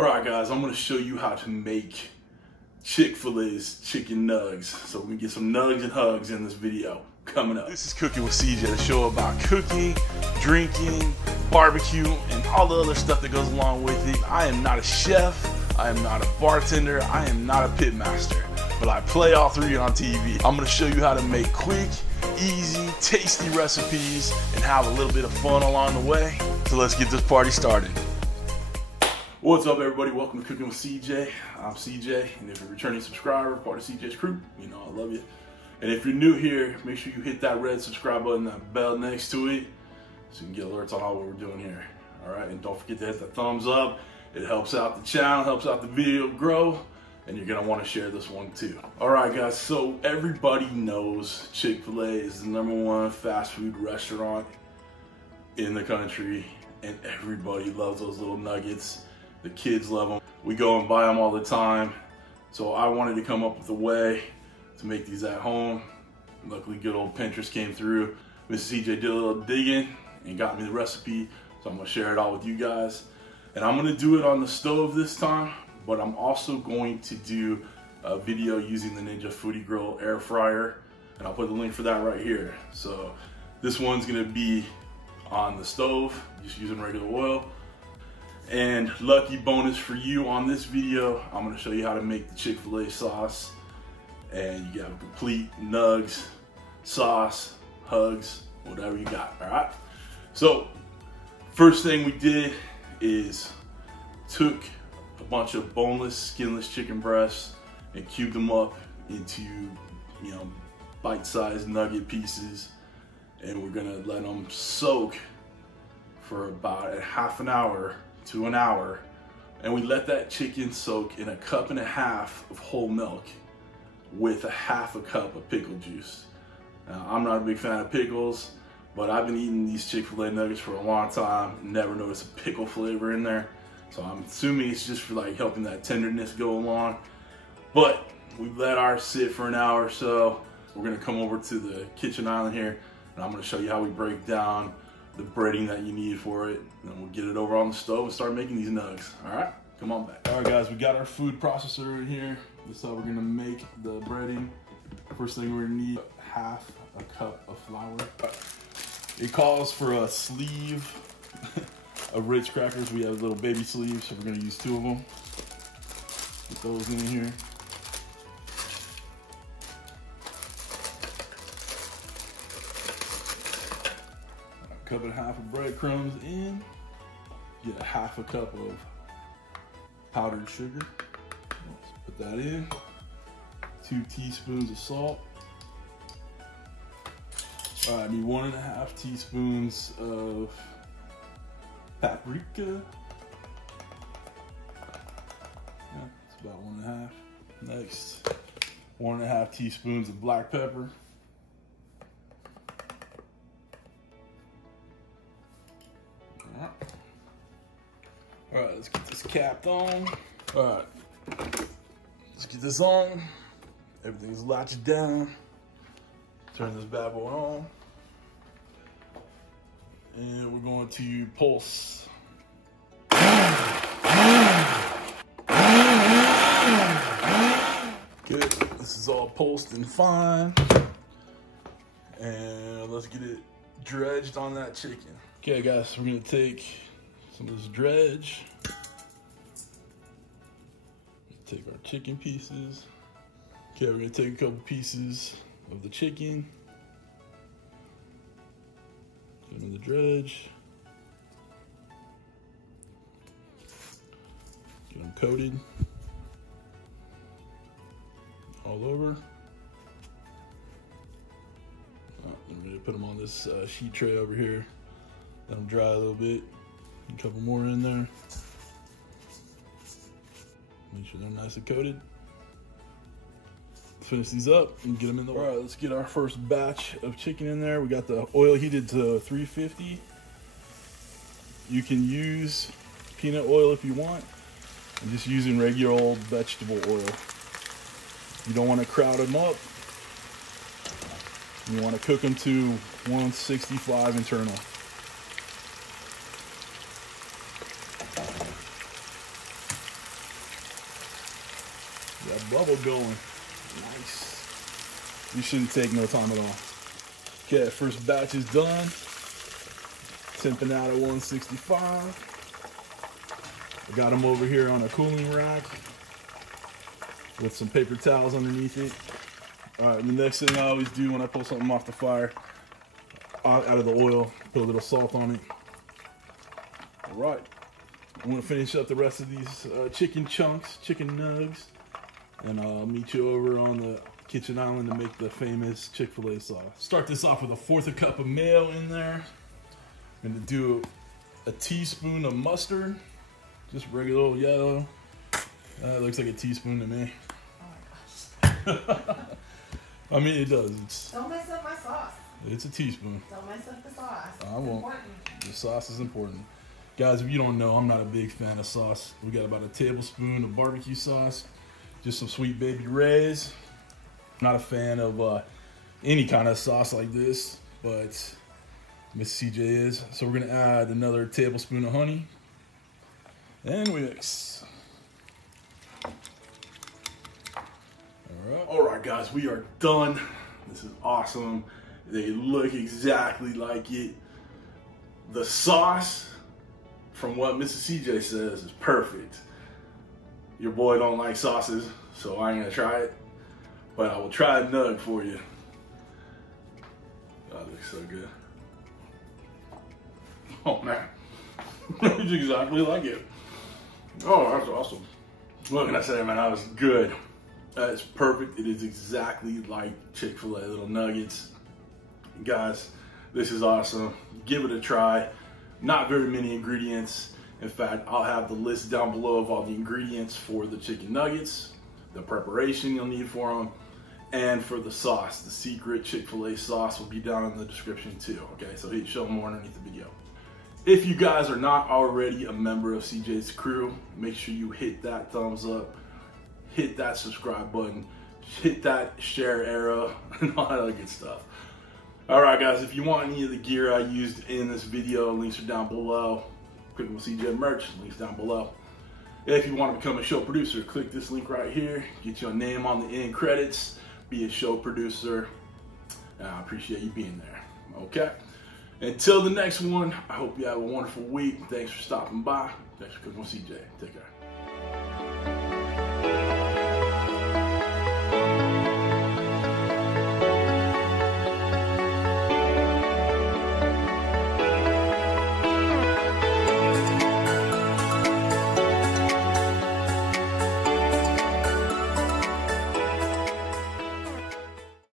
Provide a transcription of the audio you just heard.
Alright guys, I'm going to show you how to make Chick Fil A's chicken nugs. So we can get some nugs and hugs in this video coming up. This is Cooking with CJ, the show about cooking, drinking, barbecue, and all the other stuff that goes along with it. I am not a chef, I am not a bartender, I am not a pit master, but I play all three on TV. I'm going to show you how to make quick, easy, tasty recipes and have a little bit of fun along the way. So let's get this party started. What's up everybody, welcome to Cooking with CJ. I'm CJ, and if you're a returning subscriber, part of CJ's crew, you know I love you. And if you're new here, make sure you hit that red subscribe button, that bell next to it, so you can get alerts on all what we're doing here. Alright, and don't forget to hit the thumbs up. It helps out the channel, helps out the video grow, and you're gonna want to share this one too. Alright guys, so everybody knows Chick Fil A is the #1 fast food restaurant in the country, and everybody loves those little nuggets. The kids love them. We go and buy them all the time. So I wanted to come up with a way to make these at home. Luckily, good old Pinterest came through. Mrs. CJ did a little digging and got me the recipe. So I'm gonna share it all with you guys. And I'm gonna do it on the stove this time, but I'm also going to do a video using the Ninja Foodi Grill air fryer. And I'll put the link for that right here. So this one's gonna be on the stove, just using regular oil. And lucky bonus for you on this video, I'm gonna show you how to make the Chick Fil A sauce. And you got a complete nugs, sauce, hugs, whatever you got, all right? So, first thing we did is took a bunch of boneless, skinless chicken breasts and cubed them up into, you know, bite-sized nugget pieces. And we're gonna let them soak for about a half an hour to an hour, and we let that chicken soak in 1.5 cups of whole milk with 1/2 cup of pickle juice. Now, I'm not a big fan of pickles, but I've been eating these Chick Fil A nuggets for a long time, never noticed a pickle flavor in there, so I'm assuming it's just for like helping that tenderness go along. But we let ours sit for an hour or so. We're gonna come over to the kitchen island here, and I'm gonna show you how we break down the breading that you need for it, and we'll get it over on the stove and start making these nugs. All right, come on back. All right guys, we got our food processor in here. This is how we're gonna make the breading. First thing we're gonna need 1/2 cup of flour. It calls for a sleeve of Ritz crackers. We have little baby sleeves, so we're gonna use 2 of them. Put those in here. Cup and 1/2 of breadcrumbs in. Get 1/2 cup of powdered sugar. Let's put that in. 2 teaspoons of salt. All right, I need 1.5 teaspoons of paprika. Yeah, it's about 1.5. Next, 1.5 teaspoons of black pepper. All right, let's get this capped on. All right, let's get this on. Everything's latched down. Turn this bad boy on. And we're going to pulse. Good, this is all pulsed and fine. And let's get it dredged on that chicken. Okay guys, we're gonna take some of this dredge. Take our chicken pieces. Okay, we're gonna take a couple pieces of the chicken. Put them in the dredge. Get them coated all over. I'm gonna put them on this sheet tray over here. Let them dry a little bit. A couple more in there. Make sure they're nice and coated. Finish these up and get them in the oil. All right, let's get our first batch of chicken in there. We got the oil heated to 350. You can use peanut oil if you want. I'm just using regular old vegetable oil. You don't want to crowd them up. You want to cook them to 165 internal. That bubble going. Nice. You shouldn't take no time at all. Okay, first batch is done. Temping out at 165. I got them over here on a cooling rack with some paper towels underneath it. All right, the next thing I always do when I pull something off the fire, out of the oil, put a little salt on it. All right, I'm gonna finish up the rest of these chicken chunks, chicken nugs, and I'll meet you over on the kitchen island to make the famous Chick Fil A sauce. Start this off with a 1/4 cup of mayo in there. I'm gonna do a teaspoon of mustard, just regular old yellow. That looks like a teaspoon to me. Oh my gosh. I mean, it does. Don't mess up my sauce. It's a teaspoon. Don't mess up the sauce. I won't. Important. The sauce is important. Guys, if you don't know, I'm not a big fan of sauce. We got about a tablespoon of barbecue sauce, just some Sweet Baby Ray's. Not a fan of any kind of sauce like this, but Miss CJ is. So we're gonna add another tablespoon of honey, and we mix. All right, guys, we are done. This is awesome. They look exactly like it. The sauce, from what Mrs. CJ says, is perfect. Your boy don't like sauces, so I ain't gonna try it. But I will try a nug for you. Oh, that looks so good. Oh man, it's exactly like it. Oh, that's awesome. What can I say, man? That was good. It's perfect. It is exactly like Chick Fil A little nuggets. Guys, this is awesome. Give it a try. Not very many ingredients. In fact, I'll have the list down below of all the ingredients for the chicken nuggets, the preparation you'll need for them, and for the sauce. The secret Chick Fil A sauce will be down in the description too. Okay, so show more underneath the video. If you guys are not already a member of CJ's crew, make sure you hit that thumbs up, hit that subscribe button, hit that share arrow, and all that other good stuff. All right, guys, if you want any of the gear I used in this video, links are down below. Cooking with CJ merch, links down below. If you want to become a show producer, click this link right here. Get your name on the end credits. Be a show producer. And I appreciate you being there. Okay? Until the next one, I hope you have a wonderful week. Thanks for stopping by. Thanks for cooking with CJ. Take care.